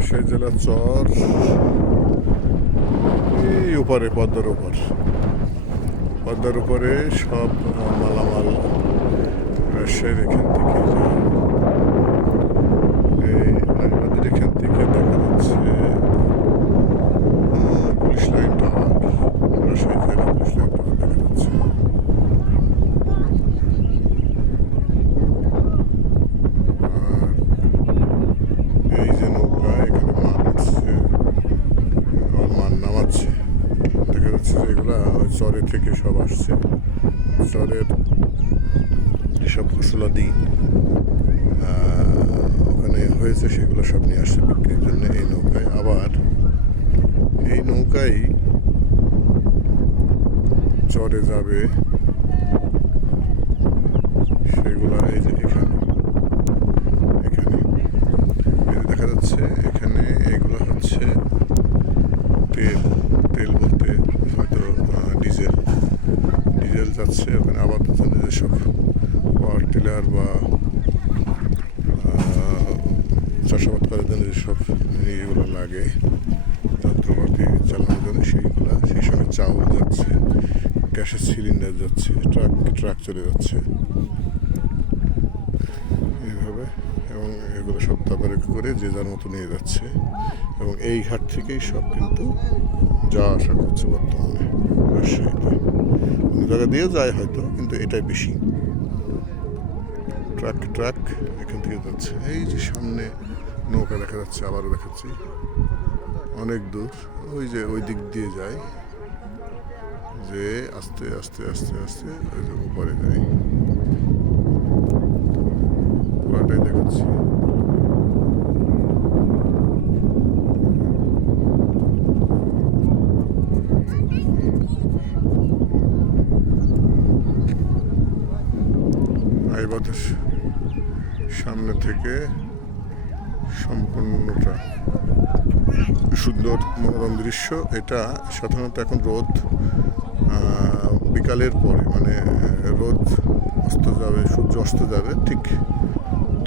রাজশাহী জেলার চর এই উপরে পদ্মার উপরে সব মালামাল রাজশাহীর এখান থেকে এই আমাদের এখান থেকে দেখা যাচ্ছে পুলিশ লাইন টাওয়ার, রাজশাহী জেলা পুলিশ লাইন টাওয়ার দেখা যাচ্ছে। আর এই যে নৌকা, এখানে মাল উঠছে আর মাল নামাচ্ছে। দেখা যাচ্ছে যে এগুলা চরের থেকে সব আসছে, চরের সব ফসলাদি ওখানে হয়েছে সেগুলো সব নিয়ে আসছে বিক্রির জন্য এই নৌকায়। আবার এই নৌকায় চরে যাবে সেগুলা এই যে এখানে দেখা যাচ্ছে। এখানে এগুলো হচ্ছে তেল বলতে হয়তো ডিজেল যাচ্ছে ওখানে। আবার যেসব পাওয়ার টিলার বা চাষাবাদ করার জন্য যেসব ইয়েগুলো লাগে যন্ত্রপাতি চালানোর জন্য সেই সঙ্গে চাউল যাচ্ছে, গ্যাসের সিলিন্ডার যাচ্ছে, ট্রাক চলে যাচ্ছে এইভাবে। এবং এগুলো সব তদারকি করে যে যার মতো নিয়ে যাচ্ছে। এবং এই ঘাট থেকেই সব কিন্তু যাওয়া আসা করছে বর্তমানে রাজশাহীতে। অন্য জায়গা দিয়েও যায় হয়তো, কিন্তু এটাই বেশি। ট্রাক এখান থেকে যাচ্ছে। এই যে সামনে নৌকা দেখা যাচ্ছে, আবারও দেখাচ্ছি অনেক দূর, ওই যে ওই দিক দিয়ে যায়, যে আস্তে আস্তে আস্তে আস্তে ওই যে উপরে যায়, পুরাটাই দেখাচ্ছি। আইবাদের সামনে থেকে সম্পূর্ণটা সুন্দর মনোরম দৃশ্য। এটা সাধারণত এখন রোদ বিকালের পরে, মানে রোদ অস্ত যাবে, সূর্য অস্ত যাবে ঠিক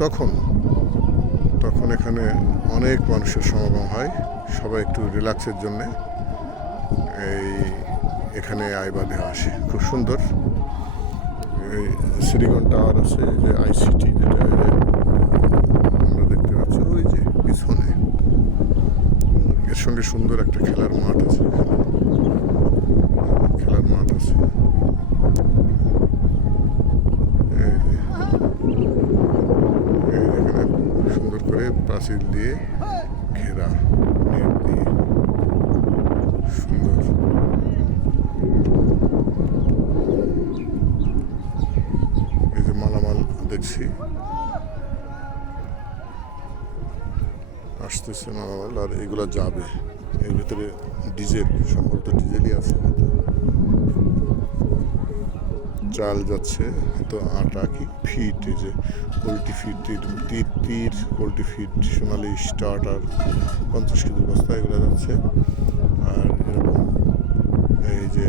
তখন এখানে অনেক মানুষের সমাগম হয়। সবাই একটু রিল্যাক্সের জন্যে এখানে আইবাদে আসে। খুব সুন্দর। এই শ্রীগণ টাওয়ার আছে, যে আইসিটি যেটা আমরা দেখতে পাচ্ছি ওই যে পিছনে। এর সঙ্গে সুন্দর একটা খেলার মাঠ আছে, এখানে সুন্দর করে প্রাচীর দিয়ে ঘেরা, নেট দিয়ে সুন্দর। এই যে মালামাল দেখছি আসতেছে মালামাল, আর এগুলো যাবে। এর ভিতরে ডিজেল, সম্ভবত ডিজেলই আছে হয়তো। চাল যাচ্ছে হয়তো, আটা কি ফিট, এই যে পোলট্রি ফিট, তীর পোলট্রি ফিট, সোনালি স্টার্টার 50 কেজি বস্তা এগুলো যাচ্ছে। আর এরকম এই যে